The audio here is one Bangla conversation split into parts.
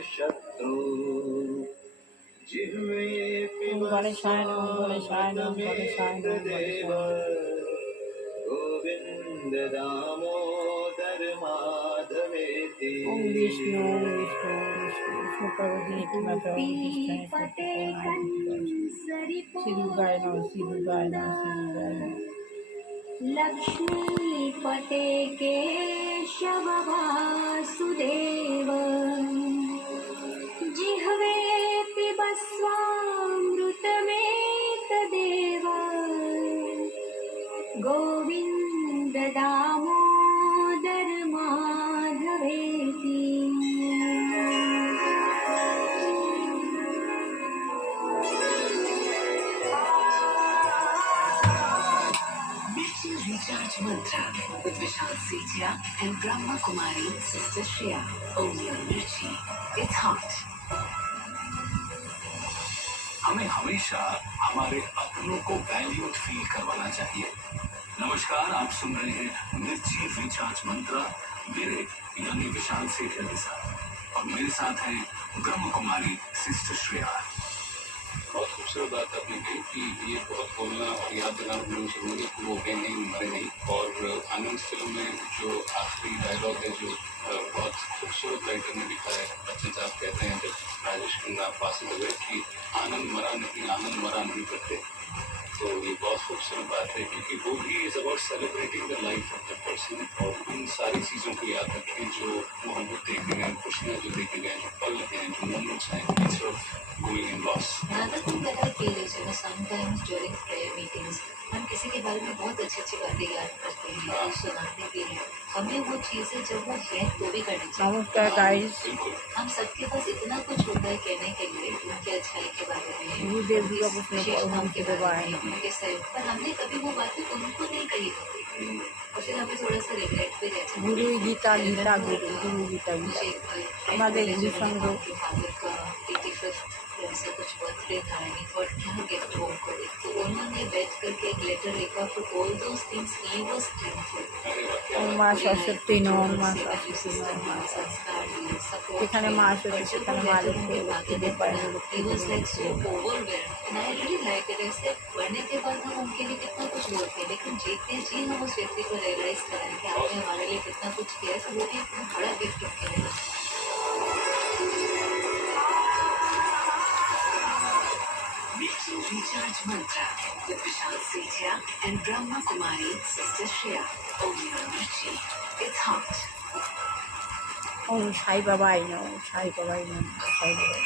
গণেশায় নমঃ, গণেশায় নমঃ, গণেশায় নমঃ, গণেশায় নমঃ। ওম বিষ্ণু বিষ্ণু বিষ্ণু বিষ্ণু পার্বতী কিমাতা শ্রী দুর্গায় নমঃ, শ্রী দুর্গায় নমঃ, শ্রী দুর্গায় নমঃ। लक्ष्मीपते Keshav Vasudev जिह्वे पिबस्वामृतमेतदेव Govind Damodar माधवेति। Recharge mantra with Vishal Sethia and Brahma Kumari Sister Shreya. Only on Mirchi. It's hot. हमें हमेशा हमारे अपनों को वैल्यूड फील करवाना चाहिए। नमस्कार, आप सुन रहे हैं मिर्ची रिचार्ज मंत्र मेरे यानी विशाल सेठिया के साथ, और मेरे साथ है ब्रह्म कुमारी सिस्टर श्रेया। बहुत खूबसूरत बात आपने कही कि ये बहुत बोलना और याद दिलाना फिल्म जरूरी कि वो गए नहीं मरे नहीं। और आनंद फिल्म में जो आखिरी डायलॉग है जो बहुत खूबसूरत राइटर ने लिखा है, बच्चन साहब कहते हैं जब राजेश खन्ना पास हुए कि आनंद मरा नहीं करते। तो ये बहुत खूबसूरत बात है क्योंकि वो भी is about celebrating the life of the person और उन सारी चीज़ों को याद रखें जो मोहब्बत देखे गए, खुशियाँ जो देखे गए, जो पल हैं, जो मोमेंट्स हैं, instead of going in loss. Another thing that I feel is, sometimes during prayer meetings, हम किसी के बारे में बहुत अच्छी बातें याद करते हैं और सुनाते भी हैं। हमें वो चीज़ें जब वो है तो भी करनी चाहिए। नमस्कार गाइस, हम सबके पास इतना कुछ होता है कहने के लिए उनके अच्छाई के बारे में, गुरुदेव जी का कुछ उनके बारे में, उनके सहयोग, पर हमने कभी वो बातें उनको नहीं कही होती और फिर हमें थोड़ा सा रिग्रेट भी रहता है। गुरु गीता गीता गुरु गुरु गीता गीता हमारे गुरु संग ऐसा कुछ बर्थडे था और क्या गिफ्ट वो को तो उन्होंने बैठ करके एक लेटर लिखा for all those things he was thankful. Om माँ सरस्वती नमः, माँ सरस्वती नमः। যেখানে মা সরস্বতী সেখানে মা লক্ষ্মী লক্ষ্মীদের পায়ে Lakshmi. He was like so overwhelmed and I really liked it. ऐसे पढ़ने के बाद हम उनके लिए कितना कुछ बोलते हैं लेकिन जीते जी हम उस व्यक्ति को रियलाइज करें कि आपने हमारे लिए कितना कुछ किया है, तो वो भी एक बड़ा गिफ्ट उनके लिए। Recharge mantra with Vishal Sethia and Brahma Kumari Sister Shreya. Only on Mirchi. It's hot. ওম সাই বাবাই নমঃ, সাই বাবাই নমঃ, সাই বাবাই।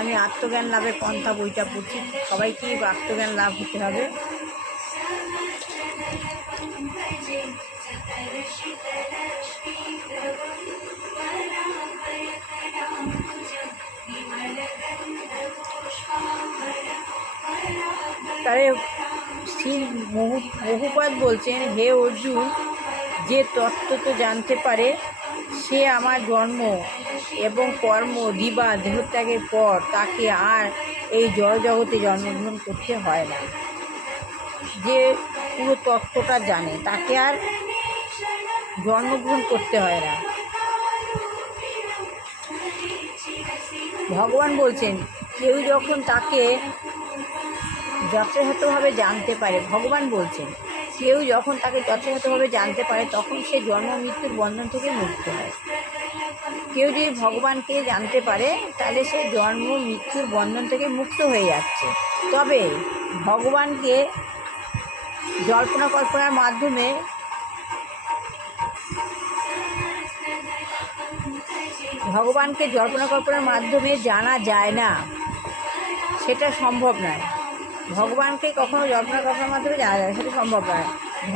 আমি আত্মজ্ঞান লাভের পন্থা বইটা পড়ছি, সবাইকেই আত্মজ্ঞান লাভ হতে হবে। তারে শ্রী বহুপাদ বলছেন, হে অর্জুন, যে তত্ত্ব তো জানতে পারে সে আমার জন্ম এবং কর্ম দিবা দেহত্যাগের পর তাকে আর এই জড়জগতে জন্মগ্রহণ করতে হয় না। যে পুরো তত্ত্বটা জানে তাকে আর জন্মগ্রহণ করতে হয় না। ভগবান বলছেন, কেউ যখন তাকে যথাযথভাবে জানতে পারে, ভগবান বলছেন কেউ যখন তাকে যথাযথভাবে জানতে পারে তখন সে জন্ম মৃত্যুর বন্ধন থেকে মুক্ত হয়। কেউ যদি ভগবানকে জানতে পারে তাহলে সে জন্ম মৃত্যুর বন্ধন থেকে মুক্ত হয়ে যাচ্ছে। তবে ভগবানকে জল্পনা কল্পনার মাধ্যমে জানা যায় না, সেটা সম্ভব নয়। ভগবানকে কখনো জল্পনা কল্পনার মাধ্যমে জানা যায়, সেটা সম্ভব নয়।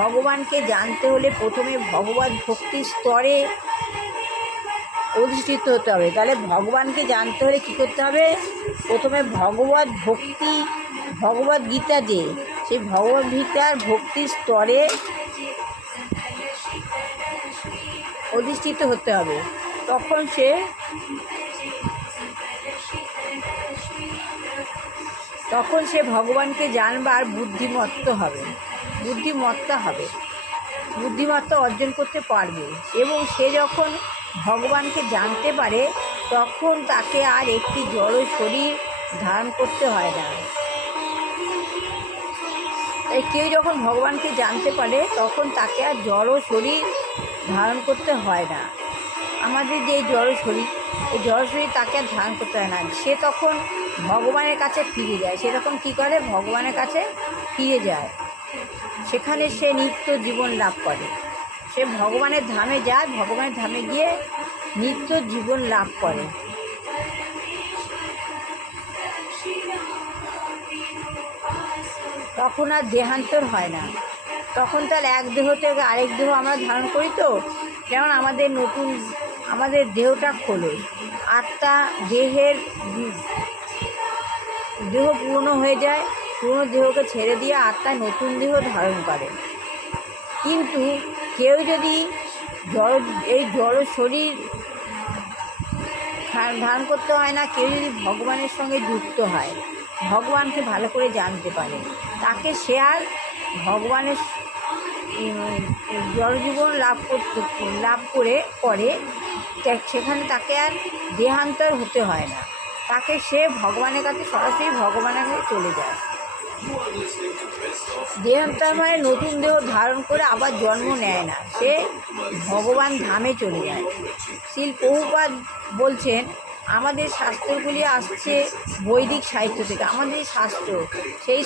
ভগবানকে জানতে হলে প্রথমে ভগবত ভক্তির স্তরে অধিষ্ঠিত হতে হবে। তাহলে ভগবানকে জানতে হলে কী করতে হবে? প্রথমে ভগবত ভক্তি ভগবদ গীতা যে, সেই ভগবদ গীতার ভক্তির স্তরে অধিষ্ঠিত হতে হবে। তখন সে ভগবানকে জানবার বুদ্ধিমত্তা অর্জন করতে পারবে। এবং সে যখন ভগবানকে জানতে পারে তখন তাকে আর একটি জড় শরীর ধারণ করতে হয় না। তাই কেউ যখন ভগবানকে জানতে পারে তখন তাকে আর জড় শরীর ধারণ করতে হয় না। আমাদের যে জড় শরীর, এই জড় শরীর তাকে আর ধারণ করতে হয় না। সে তখন ভগবানের কাছে ফিরে যায়। সে তখন কী করে? ভগবানের কাছে ফিরে যায়। সেখানে সে নিত্য জীবন লাভ করে। সে ভগবানের ধামে যায়, ভগবানের ধামে গিয়ে নিত্য জীবন লাভ করে। তখন আর দেহান্তর হয় না। তখন তার এক দেহ থেকে আরেক দেহ আমরা ধারণ করি। তো যেমন আমাদের দেহটা খোলস, আত্মা দেহ পুরনো হয়ে যায়, পুরনো দেহকে ছেড়ে দিয়ে আত্মা নতুন দেহ ধারণ করে। কিন্তু কেউ যদি এই জড় শরীর ধারণ করতে হয় না, কেউ যদি ভগবানের সঙ্গে যুক্ত হয়, ভগবানকে ভালো করে জানতে পারে, তাকে সে আর ভগবানের জড়জীবন লাভ করে সেখানে তাকে আর দেহান্তর হতে হয় না। তাকে সে ভগবানের কাছে সরাসরি ভগবানের কাছে চলে যায়। দেহান্তর মানে নতুন দেহ ধারণ করে আবার জন্ম নেয় না, সে ভগবান ধামে চলে যায়। শ্রীল প্রভুপাদ বলছেন, আমাদের শাস্ত্রগুলি আসছে বৈদিক সাহিত্য থেকে। আমাদের সেই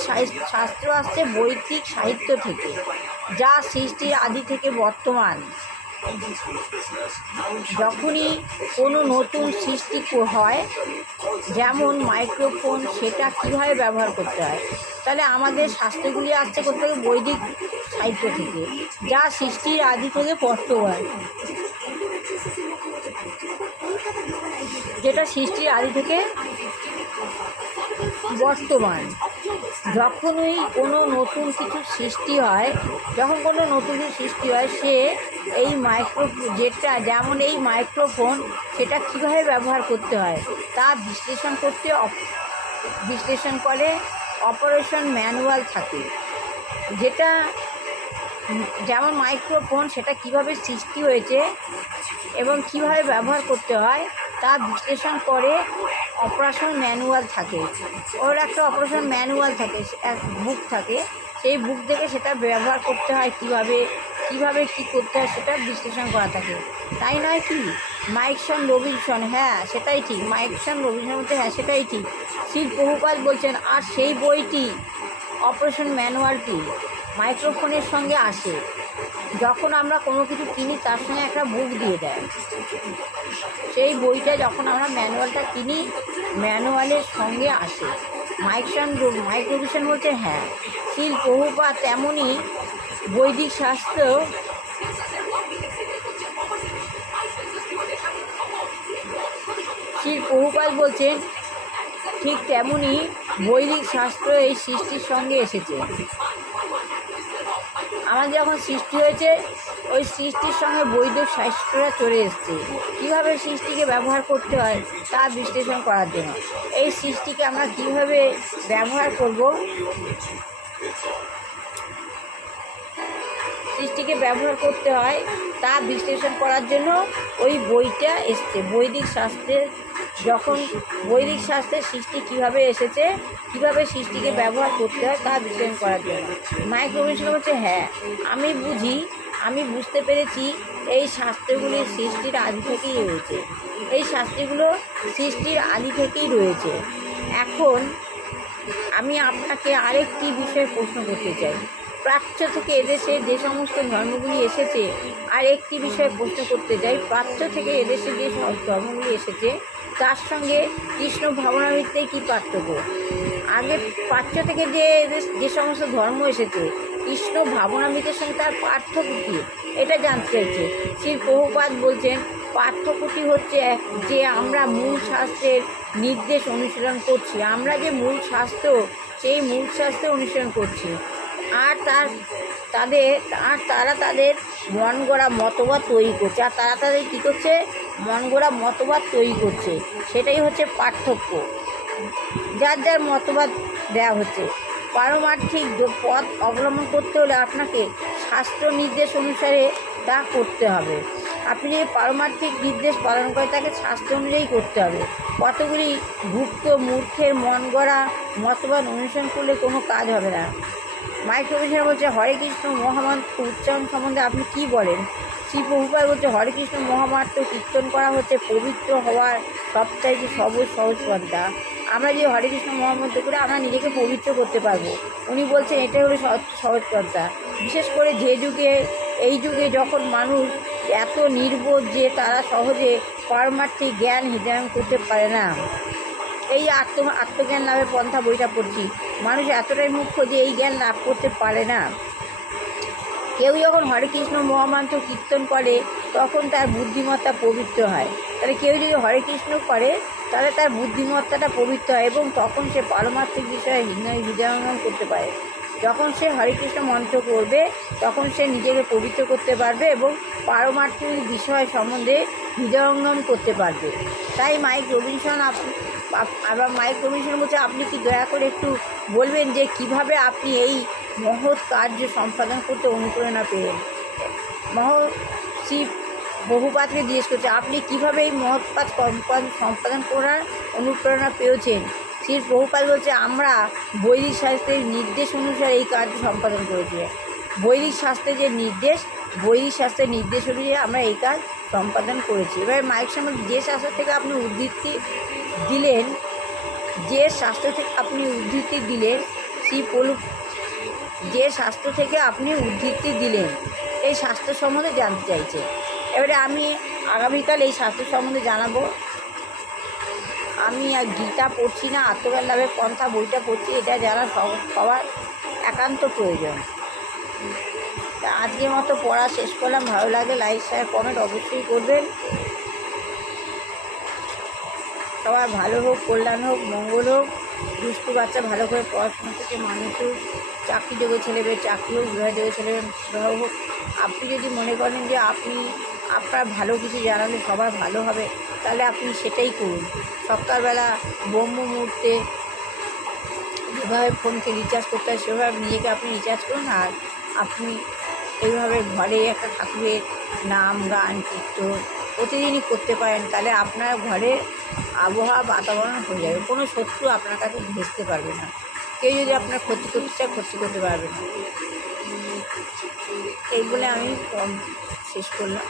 শাস্ত্র আসছে বৈদিক সাহিত্য থেকে, যা সৃষ্টির আদি থেকে বর্তমান। যখনই কোনো নতুন সৃষ্টি হয়, যেমন মাইক্রোফোন, সেটা কীভাবে ব্যবহার করতে হয়, তাহলে আমাদের শাস্ত্রগুলি আসছে কোথা থেকে? বৈদিক সাহিত্য থেকে, যা সৃষ্টির আদি থেকে বর্তমান। যেটা সৃষ্টির আদি থেকে বর্তমান। যখনই কোনো নতুন কিছু সৃষ্টি হয়, সে এই যেমন এই মাইক্রোফোন, সেটা কীভাবে ব্যবহার করতে হয় তা বিশ্লেষণ করে অপারেশন ম্যানুয়াল থাকে। যেমন মাইক্রোফোন, সেটা কিভাবে সৃষ্টি হয়েছে এবং কিভাবে ব্যবহার করতে হয় তা বিশ্লেষণ করে অপারেশন ম্যানুয়াল থাকে। ওর একটা অপারেশন ম্যানুয়াল থাকে, এক বুক থাকে। সেই বুক থেকে সেটা ব্যবহার করতে হয় কীভাবে কী করতে হয় সেটা বিশ্লেষণ করা থাকে। তাই নয় কি? মাইকসন রবিনসন, হ্যাঁ সেটাই ঠিক। মাইকসন রবিনসন বলতে হ্যাঁ সেটাই ঠিক। শ্রীল প্রভুপাদ বলছেন, আর সেই বইটি, অপারেশন ম্যানুয়ালটি মাইক্রোফোনের সঙ্গে আসে। যখন আমরা কোনো কিছু কিনি তার সঙ্গে একটা বুক দিয়ে দেয়। সেই বইটা যখন আমরা ম্যানুয়ালটা কিনি, ম্যানুয়ালের সঙ্গে আসে। মাইক্রোভিশন বলছে হ্যাঁ, শ্রীল প্রভুপাদ তেমনই বৈদিক শাস্ত্র শ্রীল প্রভুপাদ বলছেন ঠিক তেমনই বৈদিক শাস্ত্র এই সৃষ্টির সঙ্গে এসেছে। আমাদের যখন সৃষ্টি হয়েছে, ওই সৃষ্টির সঙ্গে বৈদিক শাস্ত্ররা চলে এসছে কীভাবে সৃষ্টিকে ব্যবহার করতে হয় তা বিশ্লেষণ করার জন্য। এই সৃষ্টিকে আমরা কীভাবে ব্যবহার করব, সৃষ্টিকে ব্যবহার করতে হয় তা বিশ্লেষণ করার জন্য ওই বইটা এসছে। বৈদিক শাস্ত্রের সৃষ্টি কীভাবে এসেছে, কীভাবে সৃষ্টিকে ব্যবহার করতে হয় তা বিশ্লেষণ করার জন্য। মাইক্রোভিশন বলছে হ্যাঁ, আমি বুঝতে পেরেছি এই শাস্ত্রগুলির সৃষ্টির আদি থেকেই রয়েছে। এখন আমি আপনাকে আরেকটি বিষয়ে প্রশ্ন করতে চাই। প্রাচ্য থেকে এদেশে যে সমস্ত ধর্মগুলি এসেছে, আর একটি বিষয়ে প্রশ্ন করতে চাই। প্রাচ্য থেকে এদেশে যে ধর্মগুলি এসেছে তার সঙ্গে কৃষ্ণ ভাবনাভিত্তিক কী পার্থক্য? আগে প্রাচ্য থেকে যে সমস্ত ধর্ম এসেছে, কৃষ্ণ ভাবনামৃতের সঙ্গে তার পার্থক্য কী, এটা জানতে চাইছে। শ্রীল প্রভুপাদ বলছেন, পার্থক্যটি হচ্ছে যে আমরা মূল শাস্ত্রের নির্দেশ অনুসরণ করছি। আমরা যে মূল শাস্ত্র সেই মূল শাস্ত্রে অনুসরণ করছে। আর তারা তাদের মন গড়া মতবাদ তৈরি করছে, আর তারা তাদের কী করছে, মন গড়া মতবাদ তৈরি করছে। সেটাই হচ্ছে পার্থক্য। যার যার মতবাদ দেওয়া হচ্ছে। পারমার্থিক পথ অবলম্বন করতে হলে আপনাকে শাস্ত্র নির্দেশ অনুসারে তা করতে হবে। আপনি যদি পারমার্থিক নির্দেশ পালন করে তাকে শাস্ত্র অনুযায়ী করতে হবে। কতগুলি গুপ্ত মূর্খের মন গড়া মতবাদ অনুসরণ করলে কোনো কাজ হবে না। মাইক রবীন্দ্র বলছে হরে কৃষ্ণ মহামন্ত্র উচ্চারণ সম্বন্ধে আপনি কি বলেন? শ্রী প্রভুপাদ বলছে হরে কৃষ্ণ মহামন্ত্র কীর্তন করা হচ্ছে পবিত্র হওয়ার সবচাইতে সহজ পন্থা। আমরা যে হরে কৃষ্ণ মহামন্ত্র করে আমরা নিজেকে পবিত্র করতে পারবো। উনি বলছেন এটাই হলো সহজ পন্থা। বিশেষ করে এই যুগে যখন মানুষ এত নির্বোধ যে তারা সহজে পারমার্থিক জ্ঞান হৃদয়ন করতে পারে না। এই আত্মজ্ঞান লাভের পন্থা বইটা পড়ছি, মানুষ এতটাই মুখ্য যে এই জ্ঞান লাভ করতে পারে না। কেউ যখন হরে কৃষ্ণ মহামন্ত্র কীর্তন করে তখন তার বুদ্ধিমত্তা পবিত্র হয়। তাহলে কেউ যদি হরে কৃষ্ণ করে তাহলে তার বুদ্ধিমত্তাটা পবিত্র হয় এবং তখন সে পারমার্থিক বিষয়ে হৃদয়ঙ্গম করতে পারে। যখন সে হরে কৃষ্ণ মন্ত্র করবে তখন সে নিজেকে পবিত্র করতে পারবে এবং পারমার্থিক বিষয় সম্বন্ধে হৃদয়ঙ্গম করতে পারবে। তাই মাইক রবিনসন বলছে আপনি কি দয়া করে একটু বলবেন যে কিভাবে আপনি এই মহৎ কার্য সম্পাদন করতে অনুপ্রেরণা পেলেন? শ্রী বহুপাতকে জিজ্ঞেস করছে আপনি কীভাবে এই মহৎ কাজ সম্পাদন করার অনুপ্রেরণা পেয়েছেন? শ্রী বহুপাত বলছে আমরা বৈদিক শাস্ত্রের নির্দেশ অনুসারে এই কাজ সম্পাদন করেছি। বৈদিক শাস্ত্রের নির্দেশ অনুযায়ী আমরা এই কাজ সম্পাদন করেছি। এবার মাইক সামনে যে শাস্ত্র থেকে আপনি উদ্ধৃতি দিলেন এই শাস্ত্র সম্বন্ধে জানতে চাইছে। এবারে আমি আগামীকাল এই শাস্ত্র সম্বন্ধে জানাবো। আমি আর গীতা পড়ছি না, আত্মজ্ঞান লাভের পন্থা বইটা পড়ছি, এটা জানা সবার একান্ত প্রয়োজন। তা আজকের মতো পড়া শেষ করলাম। ভালো লাগে লাইক শেয়ার কমেন্ট অবশ্যই করবেন। সবার ভালো হোক, কল্যাণ হোক, মঙ্গল হোক। দুষ্টু বাচ্চা ভালো করে পড়াশোনা থেকে মানুষ হোক, চাকরিযোগ্য ছেলেমেয়ে চাকরি হোক, বিবাহযোগ্য ছেলেমেয়ে বিবাহ হোক। আপনি যদি মনে করেন যে আপনার ভালো কিছু জানালে সবার ভালো হবে তাহলে আপনি সেটাই করুন। সকালবেলা ব্রহ্ম মুহূর্তে যেভাবে ফোনকে রিচার্জ করতে হয় সেভাবে নিজেকে আপনি রিচার্জ করুন। আর আপনি এইভাবে ঘরে একটা ঠাকুরের নাম গান কীর্তন প্রতিদিনই করতে পারেন, তাহলে আপনার ঘরে আবহাওয়া বাতাবরণ হয়ে যাবে। কোনো শত্রু আপনার কাছে ঘেঁষতে পারবে না। কেউ যদি আপনার ক্ষতি করতে চায় ক্ষতি করতে পারবে না। এই বলে আমি শেষ করলাম।